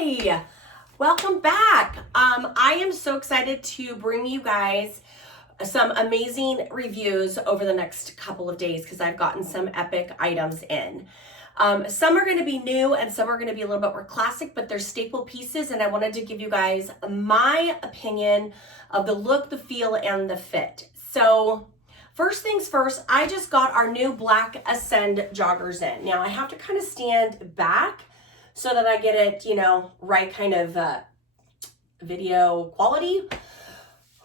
Hi, welcome back. I am so excited to bring you guys some amazing reviews over the next couple of days because I've gotten some epic items in. Some are going to be new and some are going to be a little bit more classic, but they're staple pieces, and I wanted to give you guys my opinion of the look, the feel, and the fit. So first things first, I just got our new Black Ascend joggers in. Now I have to kind of stand back so that I get it, right kind of video quality.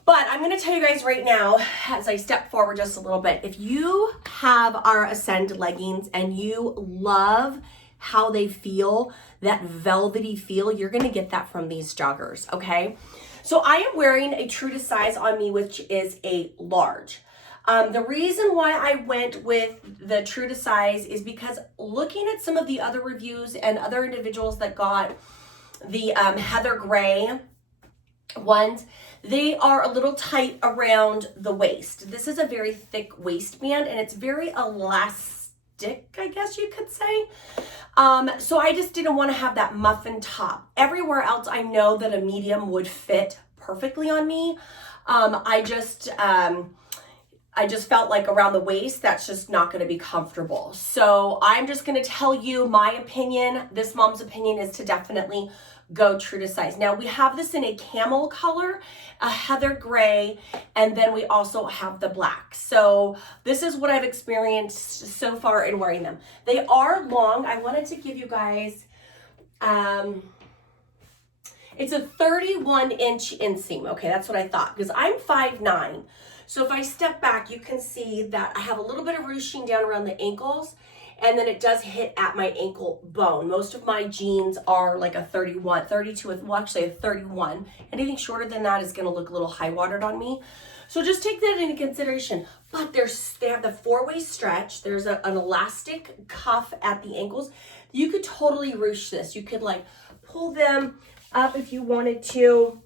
But I'm going to tell you guys right now, as I step forward just a little bit, if you have our Ascend leggings and you love how they feel, that velvety feel, you're going to get that from these joggers, okay? So I am wearing a true to size on me, which is a large. The reason why I went with the true to size is because looking at some of the other reviews and other individuals that got the heather gray ones, they are a little tight around the waist. This is a very thick waistband and it's very elastic, I guess you could say. So I just didn't want to have that muffin top. Everywhere else I know that a medium would fit perfectly on me. I just felt like around the waist, that's just not going to be comfortable. So I'm just going to tell you my opinion. This mom's opinion is to definitely go true to size. Now we have this in a camel color, a heather gray, and then we also have the black. So this is what I've experienced so far in wearing them. They are long. I wanted to give you guys, it's a 31-inch inseam. Okay, that's what I thought because I'm 5'9". So if I step back, you can see that I have a little bit of ruching down around the ankles, and then it does hit at my ankle bone. Most of my jeans are like a 31, 32, well actually a 31. Anything shorter than that is gonna look a little high-watered on me. So just take that into consideration. But they have the four-way stretch. There's an elastic cuff at the ankles. You could totally ruche this. You could like pull them up if you wanted to.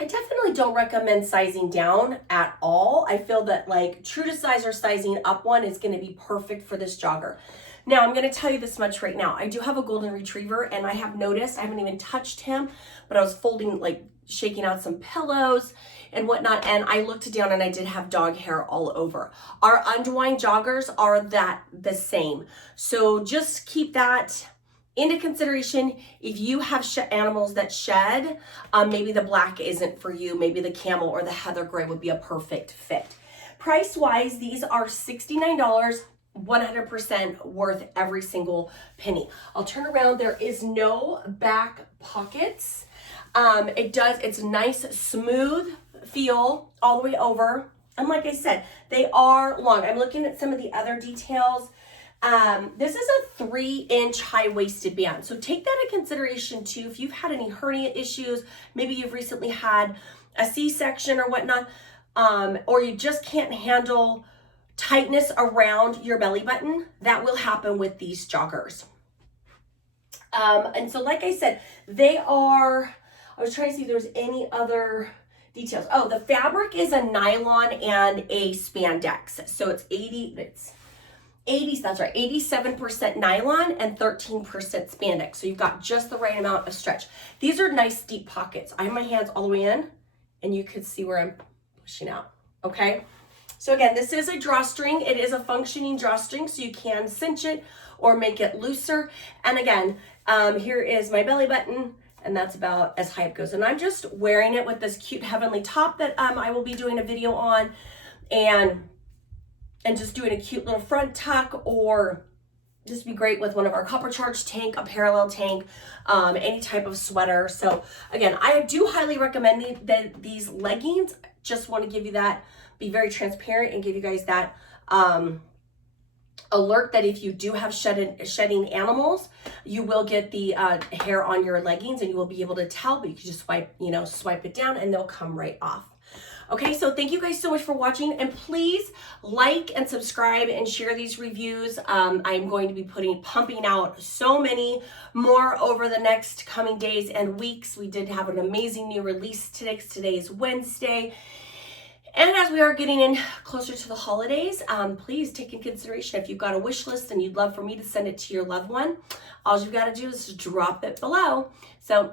I definitely don't recommend sizing down at all. I feel that like true to size or sizing up one is going to be perfect for this jogger. Now I'm going to tell you this much right now. I do have a golden retriever and I have noticed, I haven't even touched him, but I was folding, like shaking out some pillows and whatnot, and I looked down and I did have dog hair all over. Our unwind joggers are the same. So just keep that into consideration. If you have animals that shed, maybe the black isn't for you. Maybe the camel or the heather gray would be a perfect fit. Price wise, these are $69, 100% worth every single penny. I'll turn around. There is no back pockets. It's nice, smooth feel all the way over. And like I said, they are long. I'm looking at some of the other details. This is a 3-inch high-waisted band. So take that into consideration too. If you've had any hernia issues, maybe you've recently had a C-section or whatnot, or you just can't handle tightness around your belly button, that will happen with these joggers. And so like I said, I was trying to see if there's any other details. Oh, the fabric is a nylon and a spandex. So it's 87% nylon and 13% spandex. So you've got just the right amount of stretch. These are nice deep pockets. I have my hands all the way in and you can see where I'm pushing out, okay? So again, this is a drawstring. It is a functioning drawstring, so you can cinch it or make it looser. And again, here is my belly button, and that's about as high it goes. And I'm just wearing it with this cute heavenly top that I will be doing a video on, and just doing a cute little front tuck, or just be great with one of our copper charged tank, a parallel tank, any type of sweater. So again, I do highly recommend these leggings. Just want to give you that, be very transparent and give you guys that alert that if you do have shedding animals, you will get the hair on your leggings and you will be able to tell, but you can just swipe it down and they'll come right off. Okay, so thank you guys so much for watching, and please like and subscribe and share these reviews. I'm going to be pumping out so many more over the next coming days and weeks. We did have an amazing new release today. Today is Wednesday. And as we are getting in closer to the holidays, please take in consideration if you've got a wish list and you'd love for me to send it to your loved one, all you've got to do is just drop it below. So